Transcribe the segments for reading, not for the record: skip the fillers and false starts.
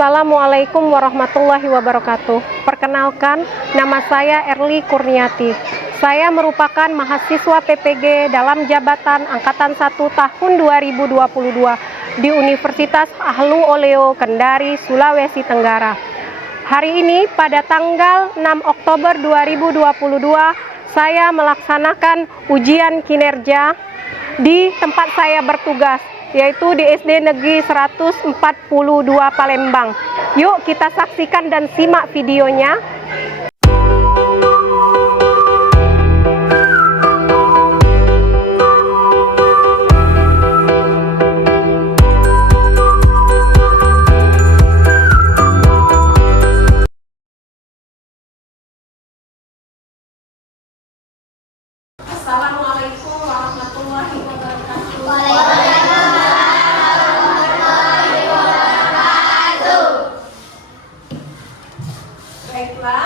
Assalamualaikum warahmatullahi wabarakatuh. Perkenalkan, nama saya Erli Kurniati. Saya merupakan mahasiswa PPG dalam jabatan Angkatan 1 tahun 2022 di Universitas Ahlu Oleo Kendari, Sulawesi Tenggara. Hari ini pada tanggal 6 Oktober 2022, saya melaksanakan ujian kinerja di tempat saya bertugas, yaitu di SD Negeri 142 Palembang. Yuk kita saksikan dan simak videonya. Assalamualaikum warahmatullahi wabarakatuh. Baiklah,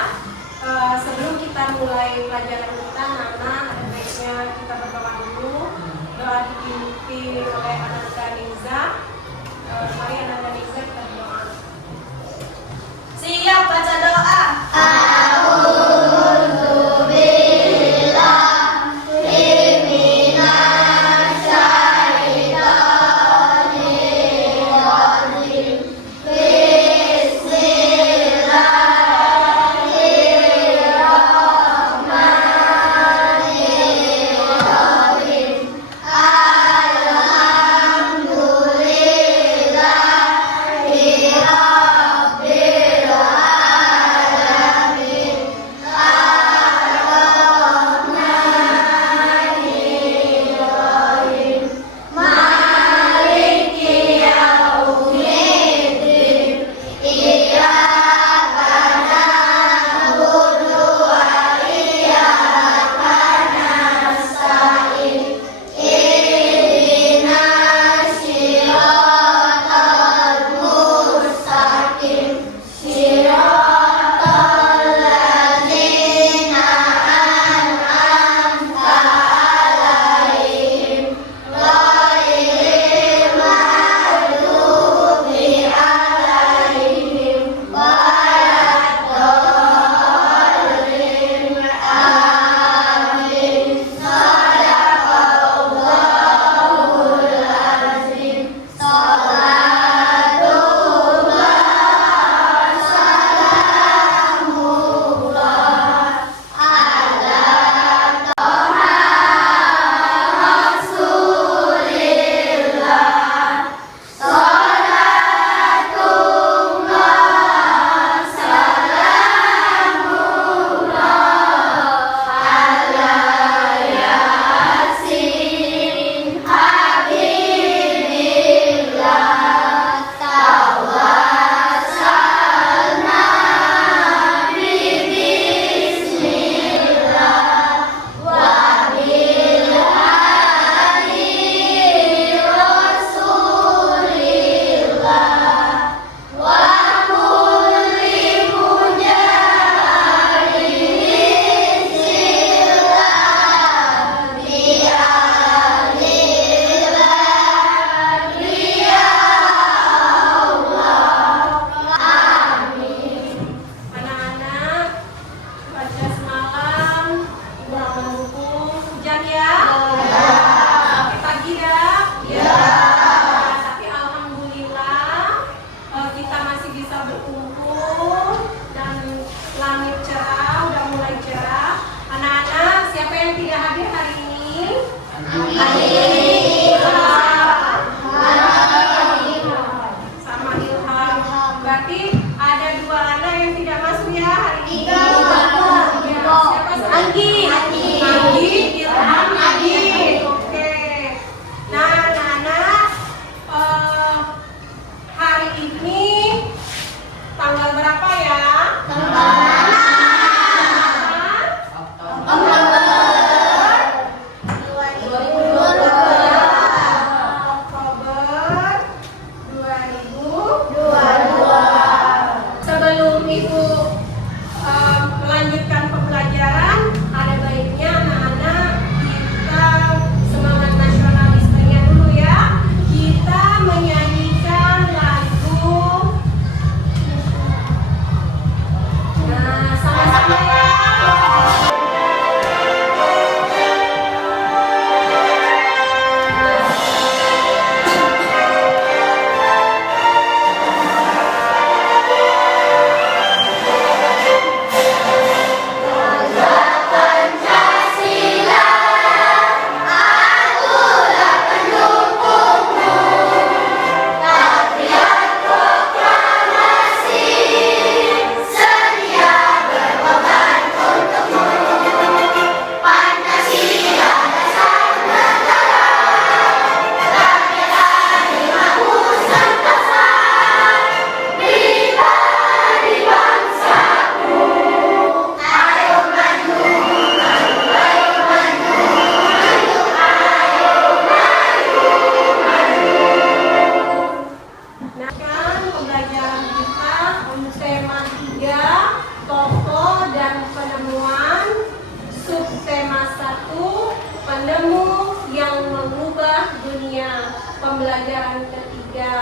pembelajaran ketiga.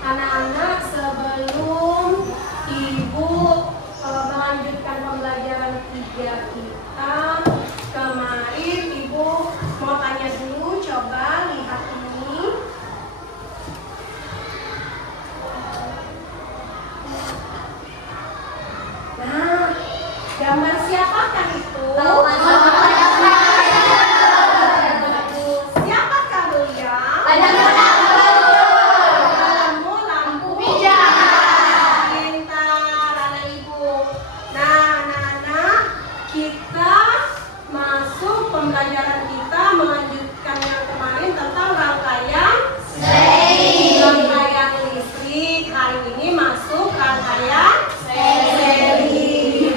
Anak-anak, sebelum Ibu melanjutkan pembelajaran ketiga kita, kemarin Ibu mau tanya dulu, coba lihat ini. Nah, gambar siapakah itu? Siapakah beliau? Lampu hijau. Pintar anak Ibu. Nah, anak-anak, kita masuk pembelajaran kita melanjutkan yang kemarin tentang rangkaian listrik. Hari ini masuk rangkaian seri.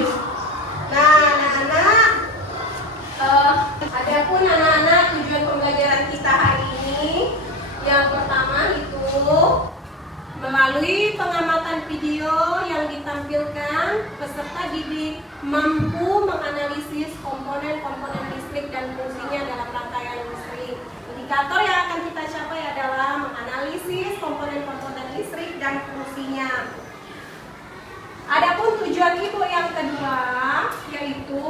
Nah, anak-anak, adapun anak-anak tujuan pembelajaran kita hari ini, yang pertama itu melalui pengamatan video yang ditampilkan, peserta didik mampu menganalisis komponen-komponen listrik dan fungsinya dalam rangkaian listrik. Indikator yang akan kita capai adalah menganalisis komponen-komponen listrik dan fungsinya. Adapun tujuan Ibu yang kedua, yaitu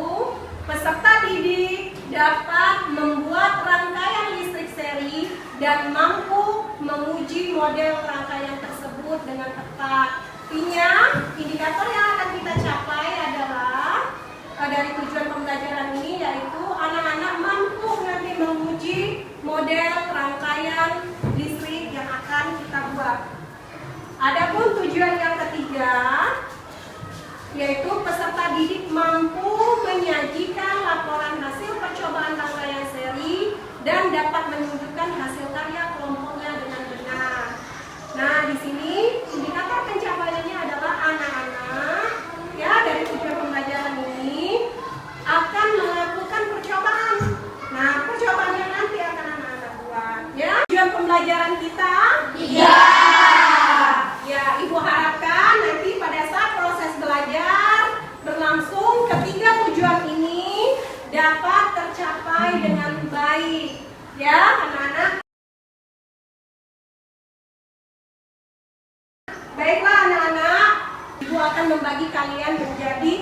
peserta didik dapat membuat rangkaian listrik seri dan mampu menguji model rangkaian tersebut dengan tepat. Artinya, indikator yang akan kita capai adalah dari tujuan pembelajaran ini, yaitu anak-anak mampu nanti menguji model rangkaian listrik yang akan kita buat. Adapun tujuan yang ketiga, yaitu peserta didik mampu menyajikan laporan hasil percobaan rangkaian seri dan dapat menunjukkan hasil karya kelompoknya dengan benar. Nah, di sini indikator pencapaiannya adalah anak-anak ya dari tujuan pembelajaran ini akan melakukan percobaan. Nah, percobaannya nanti akan anak-anak buat ya. Tujuan pembelajaran kita? Iya. Ya, Ibu harapkan nanti pada saat proses belajar berlangsung, ketiga tujuan ini dapat tercapai dengan baik. Ya, anak-anak. Baiklah anak-anak, Ibu akan membagi kalian menjadi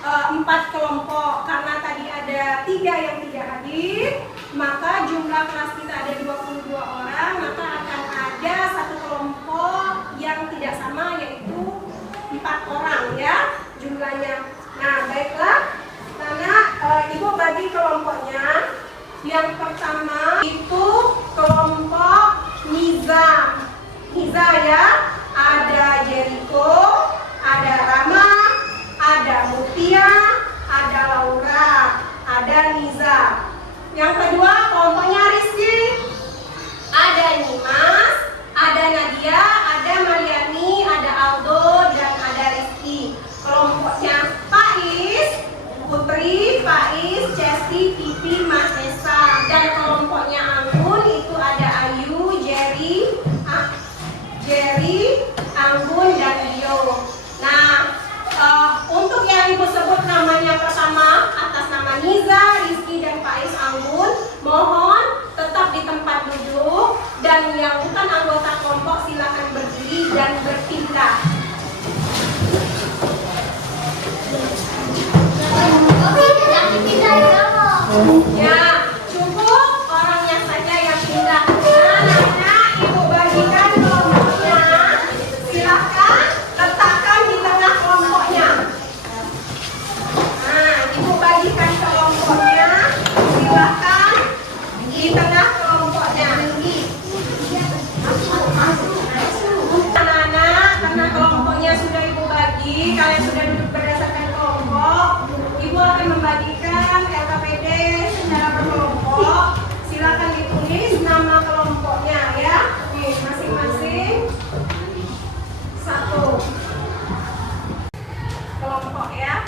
4 kelompok. Karena tadi ada 3 yang tidak hadir, maka jumlah kelas kita ada 22 orang, maka akan ada 1 kelompok yang tidak sama, yaitu 4 orang ya jumlahnya. Nah, baiklah, karena Ibu bagi kelompoknya. Yang pertama itu kelompok Niza. Niza ya, ada Jericho, ada Rama, ada Mutia, ada Laura, ada Niza. Yang kedua kelompoknya Rizky, ada Nimas, ada Nadia, ada Mariani, ada Aldo, dan ada Rizky. Kelompoknya Faiz, Putri, Faiz, Chesti, Pipi, Mas Esa. Dan kelompoknya Anggun itu ada Ayu, Jerry, Anggun, dan Dio. Nah, untuk yang Ibu sebut namanya pertama atas nama Niza, Rizky, dan Faiz Anggun, mohon tetap di tempat duduk, dan yang bukan anggota kelompok silakan berdiri dan berpindah. Ya, cukup orangnya saja yang pindah. Nah, Ibu bagikan kelompoknya. Silakan letakkan di tengah kelompoknya. Nah, Ibu bagikan kelompoknya. Silakan di tengah kelompoknya. Anak-anak, karena kelompoknya sudah Ibu bagi, kalian sudah duduk berdasarkan kelompok. Ibu akan membagikan LKPD secara berkelompok. Silakan ditulis nama kelompoknya ya. Nih, masing-masing 1 kelompok ya.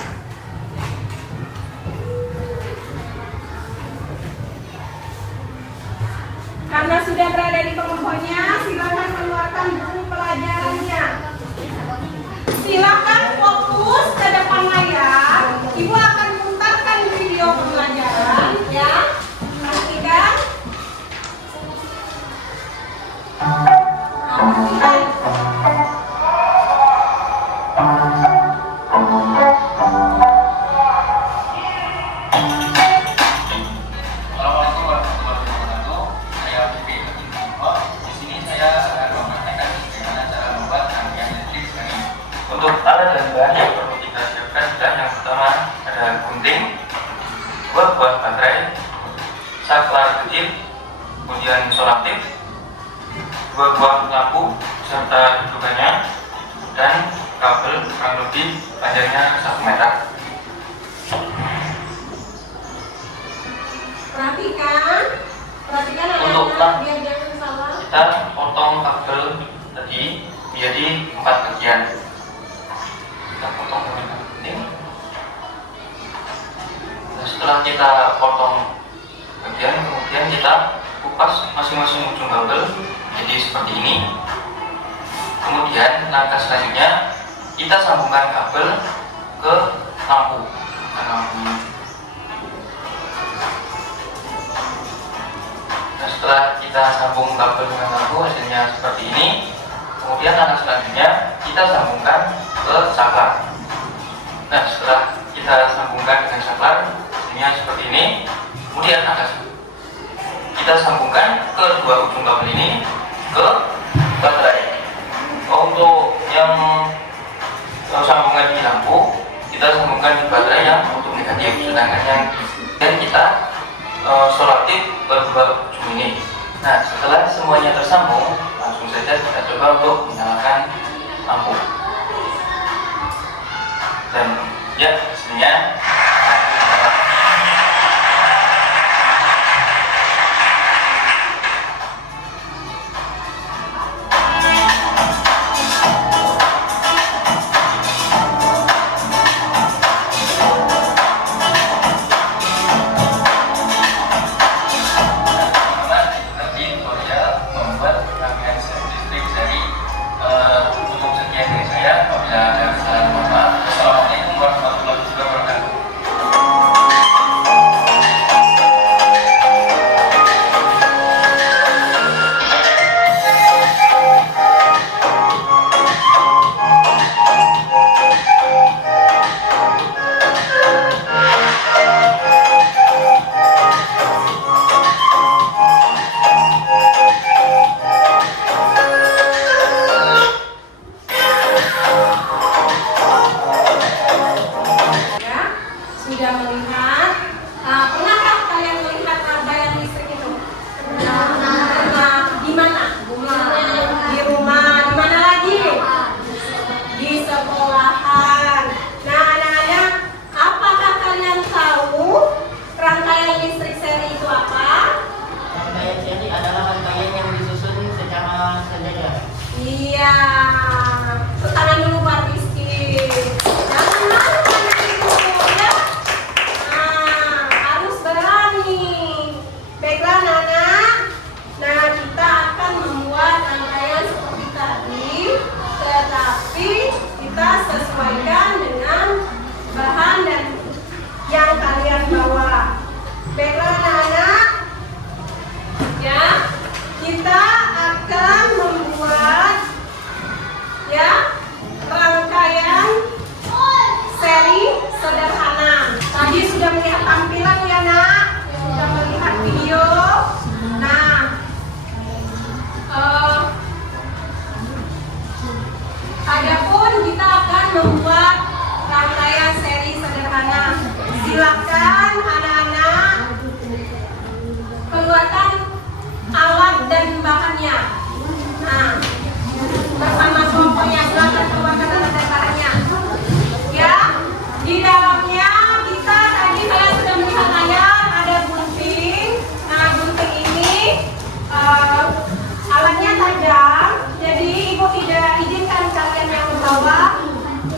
Karena sudah berada di kelompoknya, silakan keluarkan buku pelajarannya. Silakan fokus ke depan layar. Ibu akan putarkan video pembelajaran ya. Perhatikan. Untuk alat dan bahan yang perlu kita siapkan adalah yang pertama ada gunting, 2 buah baterai, saklar kecil, kemudian solatif, 2 buah lampu serta dudukannya, dan kabel kurang lebih panjangnya 1 meter. Perhatikan Untuk anak-anak biar jangan salah. kita potong kabel tadi menjadi 4 bagian. Kita potong dengan gunting. Nah, setelah kita potong bagian, kemudian kita kupas masing-masing ujung kabel jadi seperti ini. Kemudian langkah selanjutnya kita sambungkan kabel ke lampu. Nah, setelah kita sambung kabel dengan lampu hasilnya seperti ini. Kemudian langkah selanjutnya kita sambungkan ke saklar. Nah, setelah kita sambungkan dengan saklar hasilnya seperti ini. Kemudian kita sambungkan ke 2 ujung kabel ini ke baterai. Untuk yang sambungan di lampu kita sambungkan di baterai yang untuk negatif, sedangkan yang dan kita solatif ke 2 ujung ini. Nah, setelah semuanya tersambung, langsung saja kita coba untuk menyalakan lampu. Dan ya, hasilnya sudah melihat. Pernahkah kalian melihat daya listrik itu? Di mana? Di rumah. Di mana lagi? Di sekolahan. Nah, anak-anak, apakah kalian tahu rangkaian listrik seri itu apa? Rangkaian seri adalah rangkaian yang disusun secara sejajar. Iya. Tangan dulu Pak Rizky. Jangan malu anak itu ya. Nah, harus berani. Baiklah anak. Nah, kita akan membuat rangkaian seperti tadi, tetapi kita sesuaikan dengan bahan dan yang kalian bawa. Baiklah anak-anak. Ya, kita akan membuat ya rangkaian seri sederhana. Tadi sudah melihat tampilan ya nak, sudah melihat video. Nah, adapun kita akan membuat rangkaian seri sederhana. Silakan anak-anak keluarkan alat dan bahannya. Nah, bersama kelompoknya silakan keluarkan alat dan bahannya. Ya, di dalamnya kita tadi saya sudah melihat layar ada gunting. Nah, gunting ini alatnya tajam, jadi ibu tidak izinkan kalian yang membawa,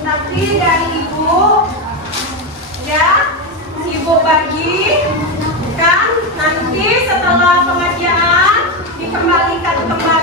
tapi dari ibu, ya, ibu bagi kan nanti setelah pengajian dikembalikan kembali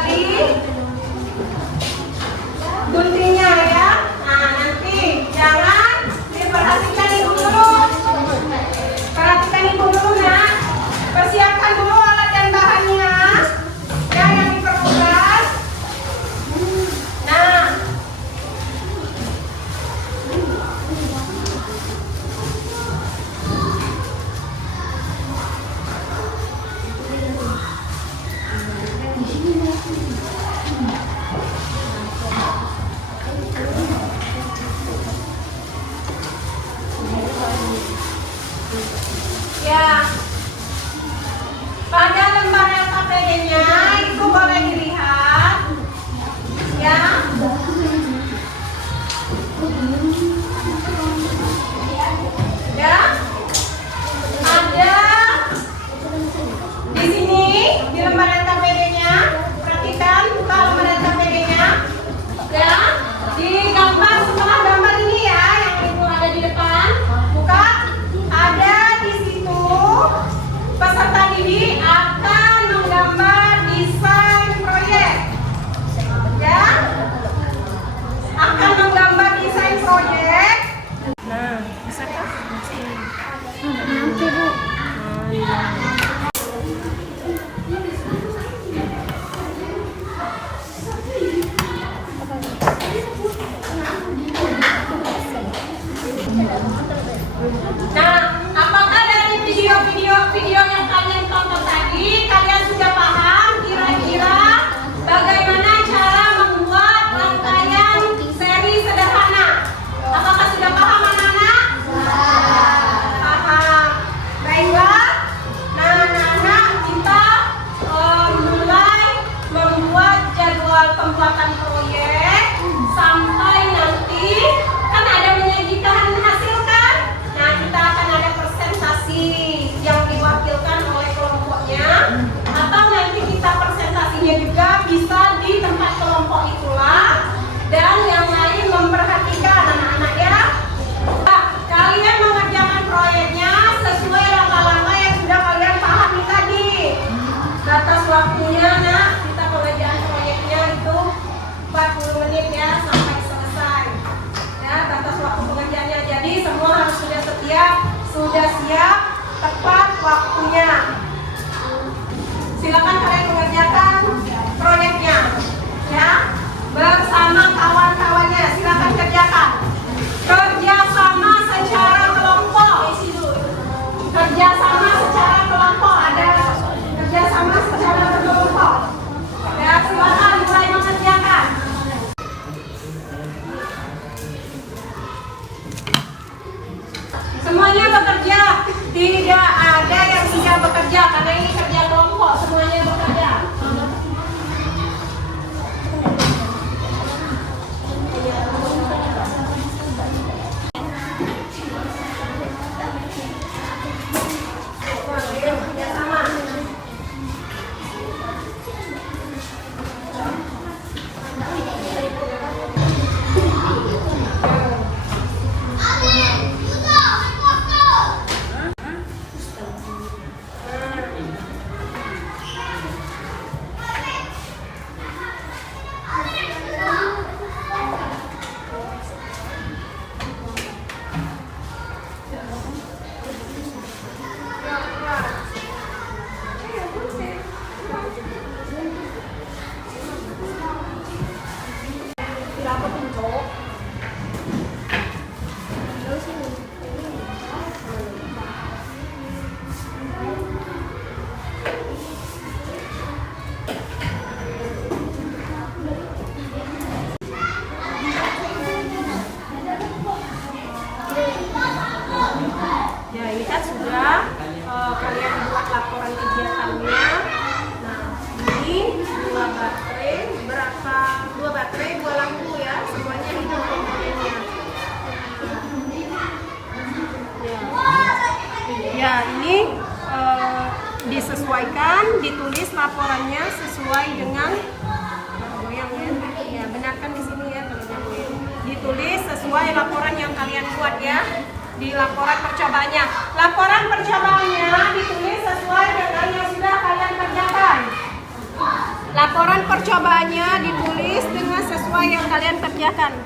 pembuatan proyek sampai nanti kan ada menyajikan hasil kan. Nah, kita akan ada presentasi yang diwakilkan oleh kelompoknya, atau nanti kita presentasinya juga bisa di tempat kelompok itulah, dan yang lain memperhatikan anak-anak ya. Nah, kalian mengerjakan proyeknya sesuai langkah-langkah yang sudah kalian pahami tadi. Batas waktunya, nak, kita pengerjaan proyeknya itu 40 menit ya sampai selesai. Ya, batas waktu pengerjaannya. Jadi semua harus sudah siap, tepat waktunya. Silakan kalian mengerjakan proyeknya, ya, bersama kawan-kawannya. Silakan kerjakan. Kerjasama secara kelompok. Kerjasama secara kelompok. Ada kerjasama secara kelompok. Ya, silakan mulai mengerjakan. Semuanya bekerja. Tidak ada yang tidak bekerja karena ini kerja kelompok. Semuanya bekerja. Ya, ini kan sudah kalian buat laporan kegiatannya. Nah, ini 2 baterai, berapa? 2 baterai, 2 lampu ya, semuanya hidup komponennya. Ya, ini disesuaikan, ditulis laporannya sesuai dengan ya, benarkan di sini ya teman-teman. Ditulis sesuai laporan yang kalian buat ya. Di laporan percobaannya. Laporan percobaannya ditulis sesuai dengan yang sudah kalian kerjakan. Laporan percobaannya ditulis dengan sesuai yang kalian kerjakan.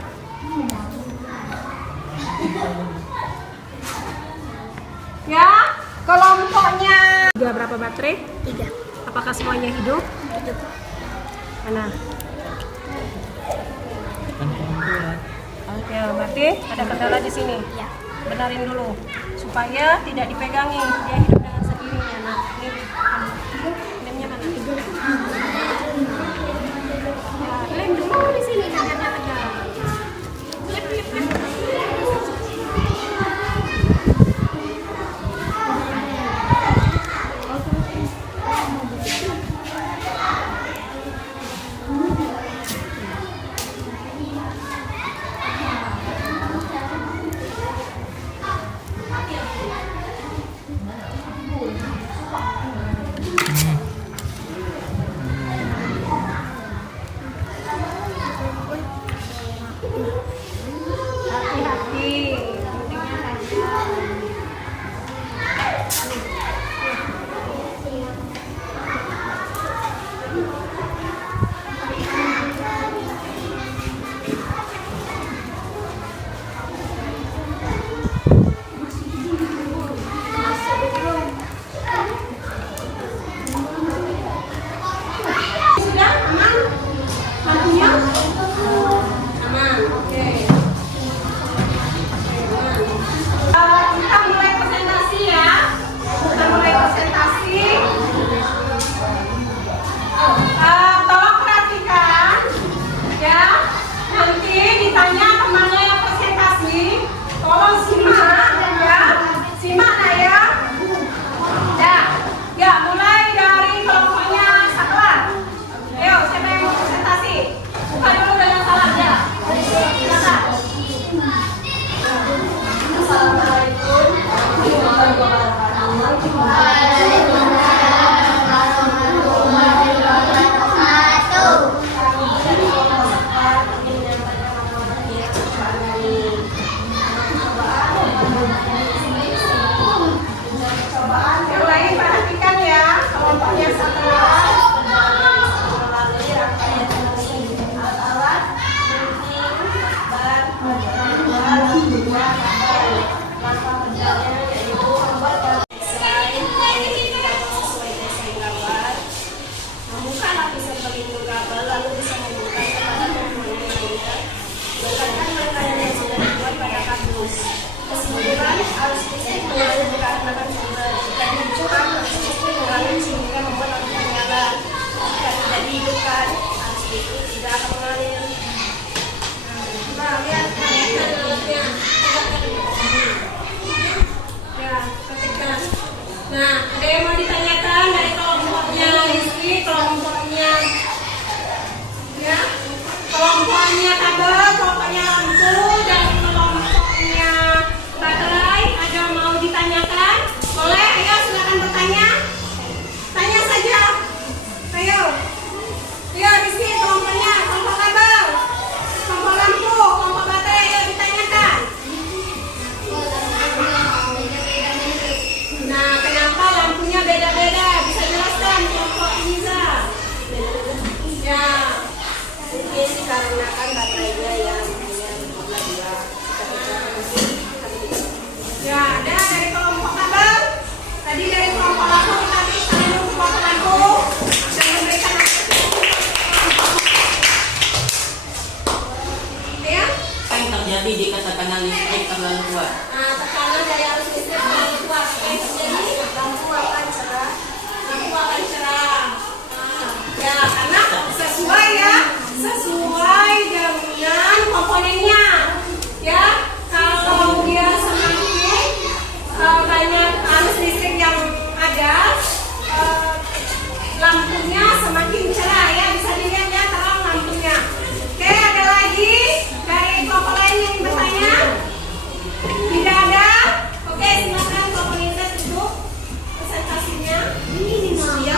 Ya, kelompoknya. 3 berapa baterai? 3. Apakah semuanya hidup? Hidup. Mana? Ya, berarti ada kendala di sini. Ya. Benarin dulu supaya tidak dipegangi, dia hidup dengan sendirinya. Nah, ini lemnya mana? Ya, lem dulu di sini biar dia tegang. Lem. kelompoknya kabel, kelompoknya lampu, dan kelompoknya baterai. Ada mau ditanyakan? Boleh, ayo silakan bertanya. Tanya saja. Ayo. Ayo di sini kelompoknya, kelompok kabel, kelompok lampu, kelompok baterai. Ayo ditanyakan. Nah, kenapa lampunya beda-beda? Bisa jelaskan kelompok Liza? Ya, mungkin dikarenakan baterainya yang hanya 12. Ya, ada dari kelompok kabel. Tadi dari kelompok lampu kita bisa menunggu kelompok lampu dan memberikan ya. Apa yang terjadi jika tekanan listrik terlalu kuat? Nah, tekanan dari arus listrik terlalu kuat. Apa yang terjadi? Lampu akan cerah. Lampu akan cerah. Nah, ya, karena sesuai ya, sesuai dengan komponennya. Ya, kalau dia semakin banyak arus listrik yang ada, lampunya semakin cerah ya. Bisa dilihat ya terang lampunya. Oke, ada lagi dari kelompok lain yang bertanya? Tidak ada? Oke, silakan kelompok Liza tutup presentasinya. Ya,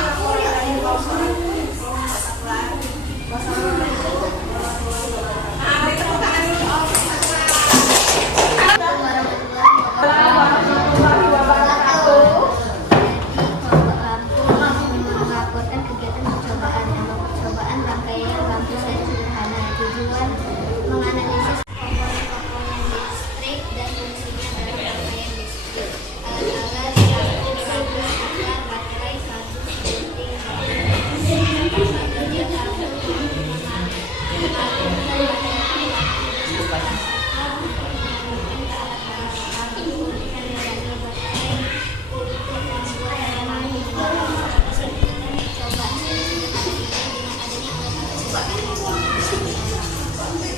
nah, beri tepuk tangan dulu. Warahmatullahi wabarakatuh. Melaporkan kegiatan percobaan rangkaian lampu saya sederhana. Tujuan menganalisis komponen listrik dan fungsinya dalam rangkaian listrik. Alat-alat lampu, sabun, akar, baterai, sabun, sunting, satunya sabun,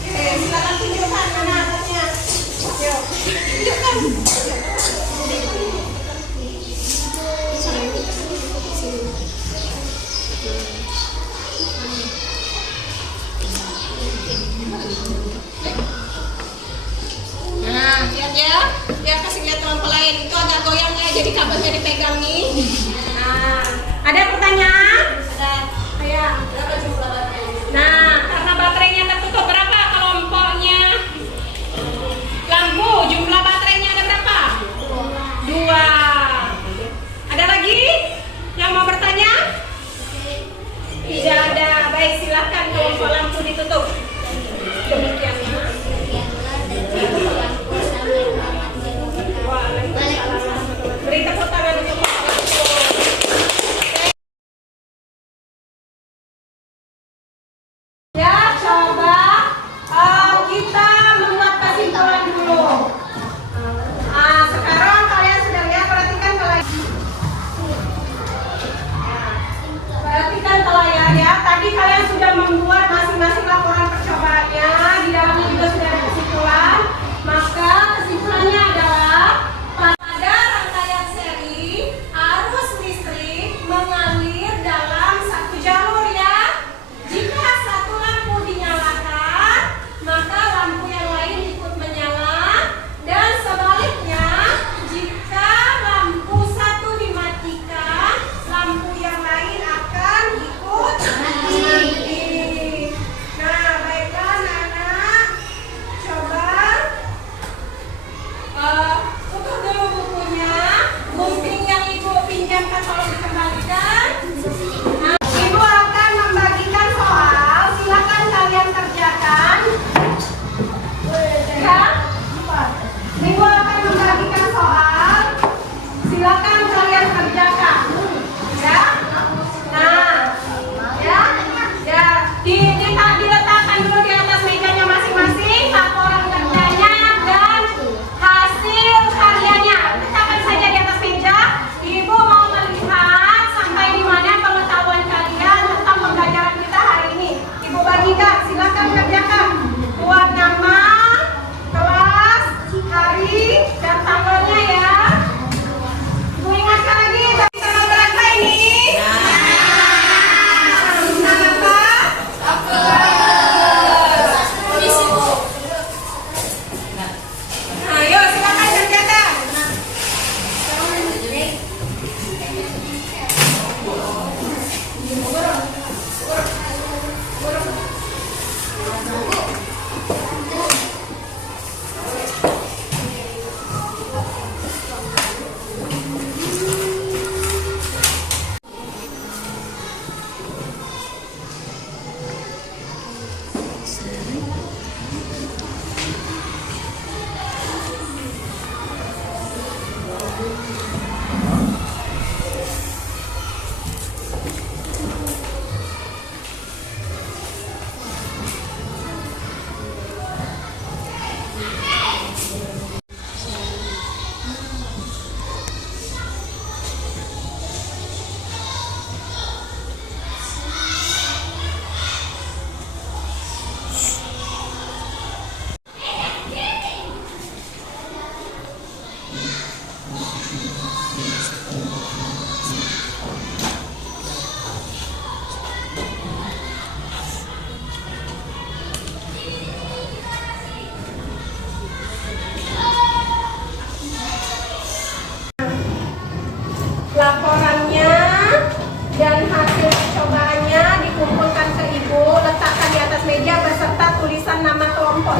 Oke, silakan tunjukkan mana alatnya. Yuk, tunjukkan. Nah, lihat ya. Dia kasih lihat kelompok lain. Itu agak goyang ya, jadi kabelnya dipegang nih. Nah, ada pertanyaan? Ada. Ya. Berapa jumlah baterainya? Nah, karena baterainya tertutup, berapa kelompoknya? Lampu, jumlah baterainya ada berapa? 2. Ada lagi yang mau bertanya? Tidak ada. Baik, silakan kelompok lampu ditutup. Demikian ya. Waalaikumsalam. Beri tepuk tangan untuk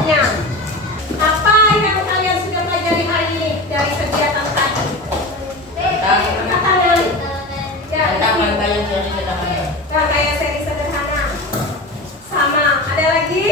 pokoknya. Apa yang kalian sudah pelajari hari ini dari kegiatan tadi? Perkataan. Ya, Tentang rangkaian seri sederhana. rangkaian seri sederhana. Sama. Ada lagi?